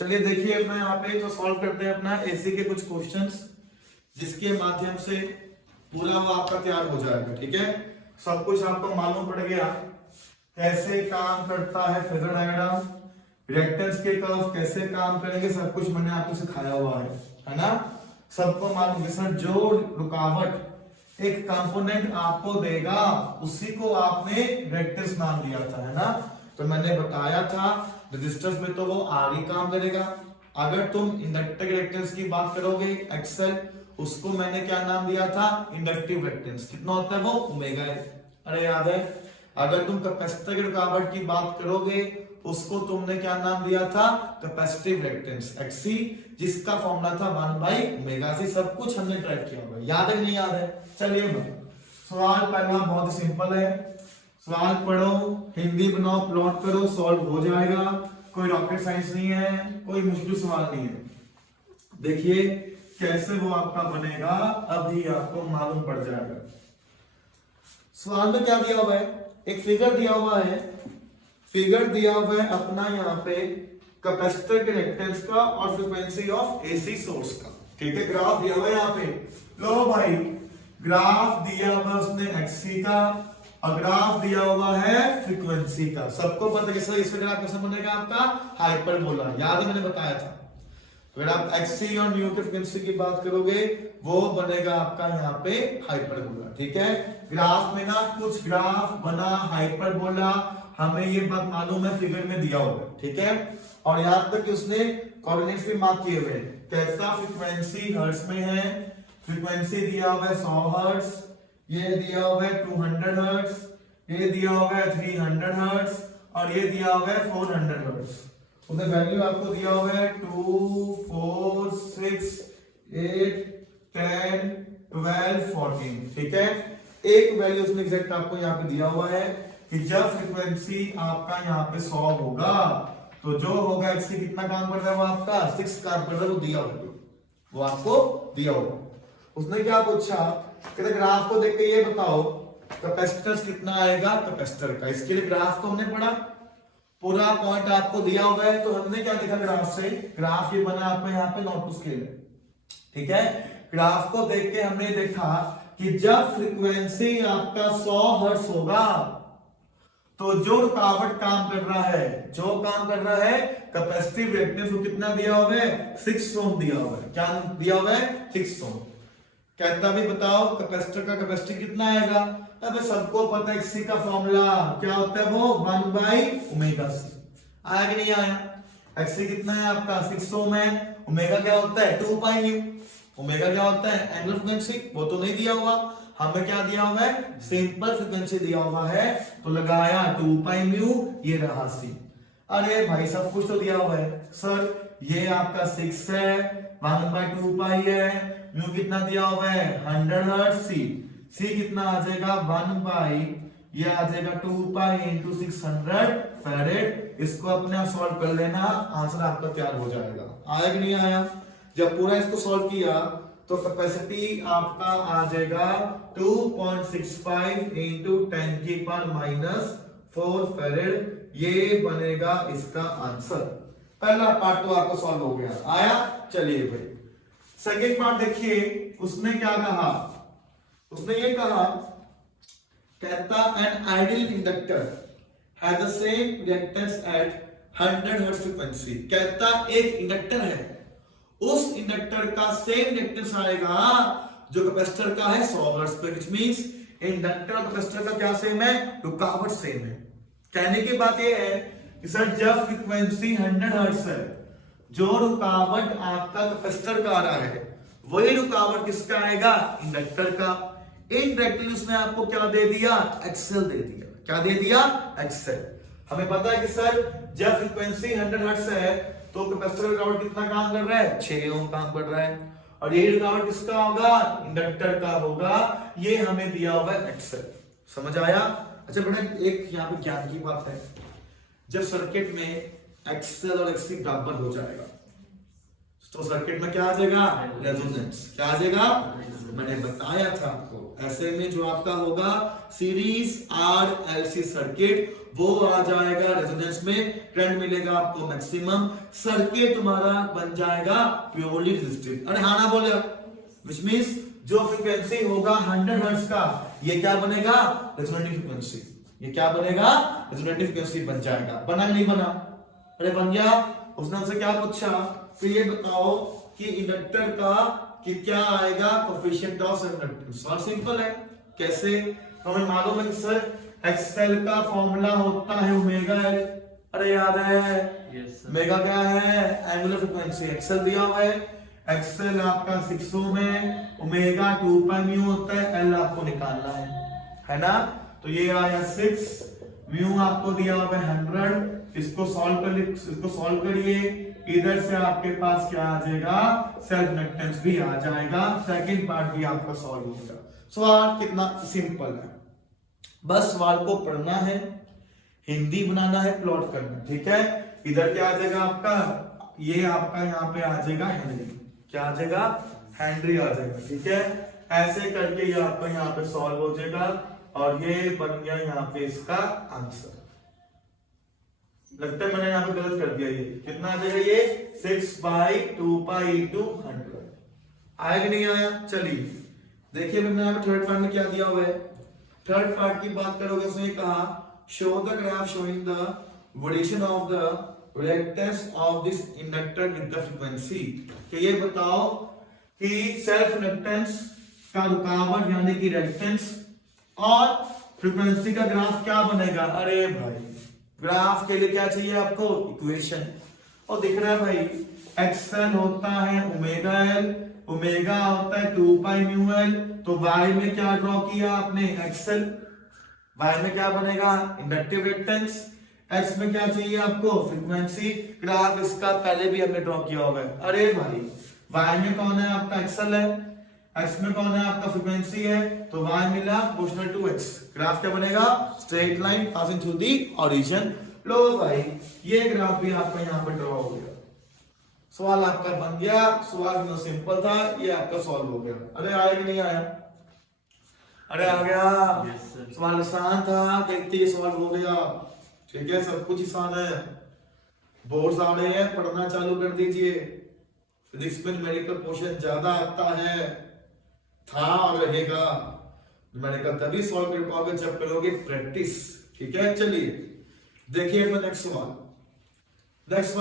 चलिए देखिए अपना यहाँ पे जो सॉल्व करते हैं अपना एसी के कुछ क्वेश्चंस, जिसके माध्यम से पूरा वो आपका तैयार हो जाएगा। ठीक है, सब कुछ आपको मालूम पड़ गया कैसे काम करता है फेजर डायग्राम, रिएक्टेंस के कर्व कैसे काम करेंगे, सब कुछ मैंने आपको सिखाया हुआ है ना। सबको मालूम है सर, जो रुकावट एक कंपोनेंट आपको देगा उसी को आपने रिएक्टेंस नाम दिया था, है ना। तो मैंने बताया था रेजिस्टेंस में तो वो आर ही काम करेगा। अगर तुम इंडक्टर रिएक्टेंस की बात करोगे एक्सएल, उसको मैंने क्या नाम दिया था, इंडक्टिव रिएक्टेंस। कितना होता है वो, ओमेगा है, अरे याद है। अगर तुम कैपेसिटर की रुकावट की बात करोगे उसको तुमने क्या नाम दिया था, कैपेसिटिव रिएक्टेंस एक्सी, जिसका फॉर्मूला था 1/ओमेगा सी। सब कुछ हमने ट्राई किया हुआ, याद है नहीं याद है। चलिए सवाल पहला बहुत सिंपल है, सवाल पढ़ो, हिंदी बनाओ, प्लॉट करो, सॉल्व हो जाएगा। कोई रॉकेट साइंस नहीं है, कोई मुश्किल सवाल नहीं है। देखिए कैसे वो आपका बनेगा, अभी आपको मालूम पड़ जाएगा। सवाल में क्या दिया हुआ है, एक फिगर दिया हुआ है, फिगर दिया हुआ है अपना यहाँ पे कैपेसिटर के रिएक्टेंस का और फ्रीक्वेंसी ऑफ एसी सोर्स का। ठीक है, ग्राफ दिया हुआ है यहाँ पे। लो भाई, ग्राफ दिया हुआ उसने एक्सी का और ग्राफ दिया हुआ है फ्रीक्वेंसी का। सबको पता है इस ग्राफ कैसे बनेगा आपका, हाइपरबोला। याद है मैंने बताया था। अगर आप एक्सी और न्यू की फ्रीक्वेंसी की बात करोगे वो बनेगा आपका यहाँ पे हाइपरबोला। ठीक है, ग्राफ में ना कुछ ग्राफ बना हाइपरबोला, हमें ये बात मालूम है, फिगर में दिया हुआ है। ठीक है, और यहाँ तक कि उसने कोऑर्डिनेट्स भी मार्क किए हुए, कैसा फ्रीक्वेंसी हर्ट्ज में है। फ्रीक्वेंसी दिया हुआ है 100 हर्ट्ज, ये दिया हुआ है 200 हर्ट्ज, ये दिया हुआ है 300 हर्ट्ज और ये दिया हुआ है 400 हर्ट्ज। उसने वैल्यू आपको दिया हुआ है 2, 4, 6, 8, 10, 12, 14। ठीक है, एक वैल्यू उसने एग्जैक्ट आपको यहाँ पे दिया हुआ है कि जब फ्रीक्वेंसी आपका यहाँ पे 100 होगा तो जो होगा एक्सी कितना काम कर रहा है वो आपका 6 काम कर रहा है, वो दिया होगा, वो आपको दिया होगा। उसने क्या पूछा, कहते ग्राफ को देख के ये बताओ कैपेसिटेंस कितना आएगा कैपेसिटर का। इसके लिए ग्राफ को हमने पढ़ा, पूरा पॉइंट आपको दिया हुआ है। तो हमने क्या देखा ग्राफ से, ग्राफ ये बना आपका यहाँ पे नोट टू स्केल है। ठीक है, ग्राफ को देख के हमने देखा कि जब फ्रीक्वेंसी आपका 100 हर्ट्ज होगा तो जो रुकावट काम कर रहा है, जो काम कर रहा है कैपेसिटिव रिएक्टेंस, वो कितना दिया हुआ है, 6 ओम दिया हुआ है। क्या दिया हुआ है, 6 ओम। कहता भी बताओ कैपेसिटर का कैपेसिटी कितना आएगा। अब सबको पता है एक्सी का फॉर्मूला क्या होता है, वो 1/ओमेगा सी। आया कि नहीं आया। एक्सी कितना है आपका 6 ओम है, ओमेगा क्या होता है 2 पाई न्यू। ओमेगा क्या होता है एंगुलर फ्रीक्वेंसी, वो तो नहीं दिया हुआ, हमें क्या दिया हुआ है, सिंपल फ्रीक्वेंसी दिया हुआ है, तो लगाया 2 पाई न्यू, ये रहा सी। अरे भाई सब कुछ तो दिया हुआ है सर, ये आपका 6 है, 1/2 पाई है, न्यू कितना दिया हुआ है 100 हर्ट्ज, सी कितना आ जाएगा 1 पाई, ये आ जाएगा 2 पाई इंटू 600 फैरेड। इसको अपने आप सॉल्व कर लेना, आंसर आपका तैयार हो जाएगा। आया कि नहीं आया। जब पूरा इसको सॉल्व किया तो कैपेसिटी आपका आ जाएगा 2.65 इंटू 10⁻⁻4 फैरेड। ये बनेगा इसका आंसर। पहला पार्ट तो आपको सॉल्व हो गया, आया। चलिए भाई सेकेंड पार्ट देखिए, उसने क्या कहा, उसने ये कहा, कहता an ideal inductor has the same reactance at 100 hertz frequency. कहता एक इंडक्टर है, उस इंडक्टर का सेम रिएक्टेंस आएगा जो कैपेसिटर का है 100 हर्ट्ज पे, व्हिच मींस इंडक्टर और कैपेसिटर का क्या सेम है, रुकावट सेम है। कहने की बात ये है कि सर जब फ्रीक्वेंसी 100 हर्ट्ज है, जो रुकावट आपका कैपेसिटर का आ रहा है वही रुकावट किसका आएगा, इंडक्टर का। इनडायरेक्टली उसने आपको क्या दे दिया, एक्सएल दे दिया। क्या दे दिया, एक्सएल। हमें पता है कि सर जब फ्रीक्वेंसी 100 हर्ट्ज है तो कैपेसिटर रुकावट कितना काम कर रहा है, 6 ओम काम कर रहा है, और ये रुकावट किसका होगा, इंडक्टर का होगा। ये हमें दिया हुआ है एक्सएल। समझ आया। अच्छा बेटा एक यहाँ पे ज्ञान की बात है, जब सर्किट में एक्सएल और एक्सी बराबर हो जाएगा तो सर्किट में क्या आ जाएगा, रेजोनेंस। क्या आ जाएगा, मैंने बताया था आपको। ऐसे में जो आपका होगा सीरीज आरएलसी सर्किट, वो आ जाएगा रेजोनेंस में, करंट मिलेगा आपको मैक्सिमम, सर्किट तुम्हारा बन जाएगा प्योरली रेजिस्टिव। अरे हाँ ना बोले, विच मींस जो फ्रीक्वेंसी होगा 100 हर्ट्ज का, ये क्या बनेगा रेजोनेटिव फ्रीक्वेंसी। ये क्या बनेगा रेजोनेटिव फ्रीक्वेंसी बन जाएगा। बना नहीं बना? अरे बन गया। उसने हमसे क्या पूछा कि ये बताओ कि इंडक्टर का कि क्या आएगा कोएफिशिएंट ऑफ इंडक्टेंस। और सिंपल है, कैसे? तो हमें मालूम है कि सर एक्सएल का फॉर्मूला होता है ओमेगा एल। अरे याद है? Yes sir. ओमेगा क्या है? Angular frequency. एक्सएल दिया हुआ है, एक्सएल आपका 600 में, ओमेगा 2 पाई म्यू होता है, एल आपको निकालना है ना? तो ये आया 6, म्यू आपको दिया हुआ है 100। इसको सॉल्व करिए, इधर से आपके पास क्या आ जाएगा सेल्फ इंडक्टेंस भी आ जाएगा। सेकंड पार्ट भी आपका सॉल्व हो जाएगा। सवाल कितना सिंपल है, बस सवाल को पढ़ना है, हिंदी बनाना है, प्लॉट करना है, ठीक है। इधर क्या आ जाएगा आपका, ये आपका यहाँ पे आ जाएगा हेनरी। क्या आ जाएगा? हेनरी आ जाएगा, ठीक है। ऐसे करके ये आपका यहाँ पे सॉल्व हो जाएगा और ये बन गया यहाँ पे इसका आंसर। लगता है मैंने यहाँ पे गलत कर दिया। ये कितना आ जाएगा? ये 6/2 पाई into 100 आया कि नहीं आया? चलिए देखिए मैंने यहाँ पे थर्ड पार्ट में क्या दिया हुआ है। थर्ड पार्ट की बात करोगे उसने कहा show the graph showing the variation of the reactance of this inductor with the frequency. कि ये बताओ कि सेल्फ इंडक्टेंस का रुकावट यानी कि रिएक्टेंस और फ्रीक्वेंसी का ग्राफ क्या बनेगा। अरे भाई ग्राफ के लिए क्या चाहिए आपको? इक्वेशन। और दिख रहा है भाई एक्सएल होता है ओमेगा एल, ओमेगा होता है 2 पाई म्यू एल। तो y में क्या ड्रॉ किया आपने? एक्सएल। y में क्या बनेगा? Inductive reactance. x में क्या चाहिए आपको? फ्रीक्वेंसी। ग्राफ इसका पहले भी हमने ड्रॉ किया होगा। अरे भाई y में कौन है आपका? एक्सएल है, x में कौन है आपका? फ्रीक्वेंसी है। तो y मिला प्रोपोर्शनल टू x। ग्राफ क्या बनेगा? Straight line passing through the origin. लो भाई ये ग्राफ भी आपका यहाँ पे ड्रॉ हो गया। सवाल आपका बन गया। सवाल इतना सिंपल था, ये आपका सॉल्व हो गया। अरे आया कि नहीं आया? अरे आ गया। Yes sir. सवाल आसान था, देखते ही सवाल हो गया, ठीक है। सब कुछ आसान है। बोर्ड्स आ रहे हैं, पढ़ना चालू कर दीजिए। फिजिक्स में न्यूमेरिकल पोर्शन ज्यादा आता है, था और रहेगा। न्यूमेरिकल तभी सॉल्व कर पाओगे जब करोगे प्रैक्टिस, ठीक है। चलिए देखिए नेक्स्ट सवाल। नेक्स्ट